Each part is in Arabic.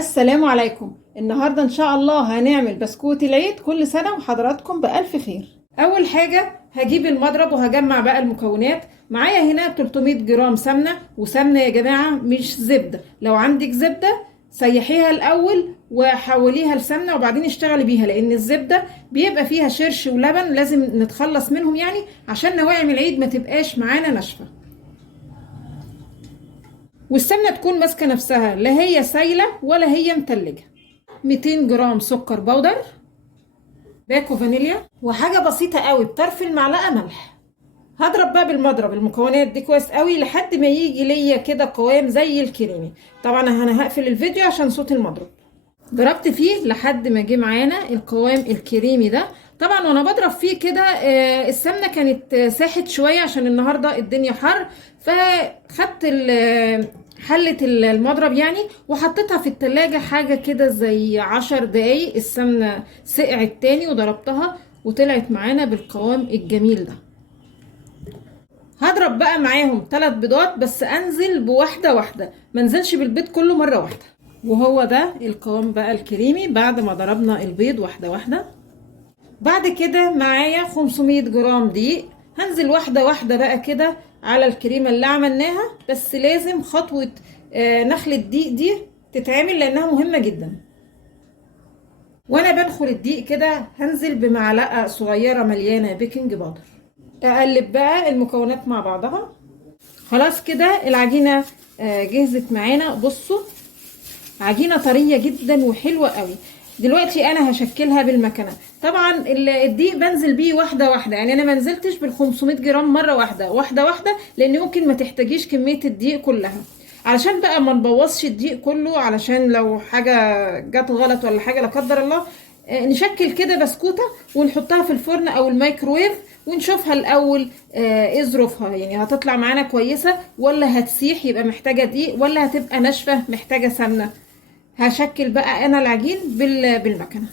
السلام عليكم. النهاردة ان شاء الله هنعمل بسكوت العيد. كل سنة وحضراتكم بألف خير. اول حاجة هجيب المضرب وهجمع بقى المكونات. معايا هنا 300 جرام سمنة، وسمنة يا جماعة مش زبدة. لو عندك زبدة سيحيها الاول وحوليها لسمنة وبعدين اشتغلي بيها، لان الزبدة بيبقى فيها شرش ولبن لازم نتخلص منهم، يعني عشان نواعم العيد ما تبقاش معانا ناشفة. والسمنة تكون ماسكة نفسها، لا هي سايلة ولا هي متلجة. 200 جرام سكر بودر، باكو فانيليا، وحاجة بسيطة قوي بطرف المعلقة ملح. هضرب بقى بالمضرب المكونات دي كويس قوي لحد ما يجي ليا كده قوام زي الكريمي. طبعا انا هقفل الفيديو عشان صوت المضرب. ضربت فيه لحد ما جه معانا القوام الكريمي ده. طبعا وانا بضرب فيه كده السمنه كانت ساحت شويه عشان النهارده الدنيا حر، فخدت حلة المضرب يعني وحطيتها في التلاجة حاجة كده زي 10 دقايق. السمنة سقعت تاني وضربتها وطلعت معانا بالقوام الجميل ده. هضرب بقى معاهم 3 بيضات، بس انزل بواحدة واحدة، منزلش بالبيض كله مرة واحدة. وهو ده القوام بقى الكريمي بعد ما ضربنا البيض واحدة واحدة. بعد كده معايا 500 جرام دقيق، هنزل واحدة واحدة بقى كده على الكريمة اللي عملناها. بس لازم خطوة نخل الدقيق دي تتعمل لانها مهمة جدا. وانا بنخل الدقيق كده هنزل بمعلقة صغيرة مليانة بيكنج باودر. اقلب بقى المكونات مع بعضها. خلاص كده العجينة جهزت معانا. بصوا عجينة طرية جدا وحلوة قوي. دلوقتي انا هشكلها بالمكنه. طبعا الدقيق بنزل بيه واحده واحده، يعني انا ما نزلتش بال 500 جرام مره واحده واحده، لان ممكن ما تحتاجيش كميه الدقيق كلها، علشان بقى ما نبوظش الدقيق كله، علشان لو حاجه جت غلط ولا حاجه لا قدر الله. نشكل كده بسكوته ونحطها في الفرن او الميكروويف ونشوفها الاول ايه ظروفها، يعني هتطلع معانا كويسه ولا هتسيح يبقى محتاجه دقيق، ولا هتبقى ناشفه محتاجه سمنه. هشكل بقى انا العجين بالمكنه.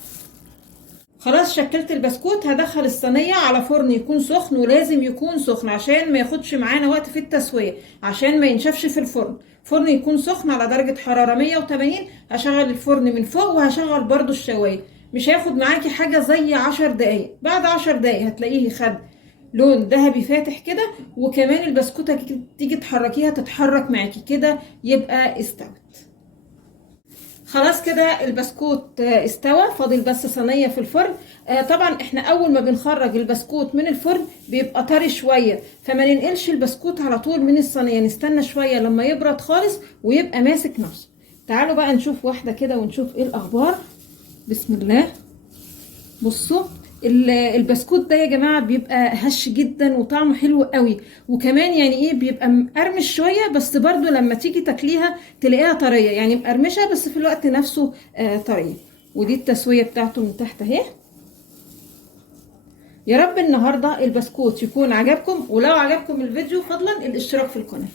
خلاص شكلت البسكوت. هدخل الصينيه على فرن يكون سخن، ولازم يكون سخن عشان ما ياخدش معانا وقت في التسويه، عشان ما ينشفش في الفرن. فرن يكون سخن على درجه حراره 180. هشغل الفرن من فوق وهشغل برضو الشوايه. مش هياخد معاكي حاجه زي 10 دقايق. بعد 10 دقايق هتلاقيه خد لون ذهبي فاتح كده، وكمان البسكوته تيجي تحركيها تتحرك معاكي كده يبقى استوت. خلاص كده البسكوت استوى، فاضل بس صينيه في الفرن. طبعا احنا اول ما بنخرج البسكوت من الفرن بيبقى طري شويه، فما ننقلش البسكوت على طول من الصينيه، نستنى شويه لما يبرد خالص ويبقى ماسك نفسه. تعالوا بقى نشوف واحده كده ونشوف ايه الاخبار. بسم الله. بصوا البسكوت ده يا جماعه بيبقى هش جدا وطعمه حلو قوي، وكمان يعني ايه بيبقى مقرمش شويه، بس برضو لما تيجي تاكليها تلاقيها طريه، يعني مقرمشه بس في الوقت نفسه طريه. ودي التسويه بتاعته من تحت اهي. يا رب النهارده البسكوت يكون عجبكم، ولو عجبكم الفيديو فضلا الاشتراك في القناه.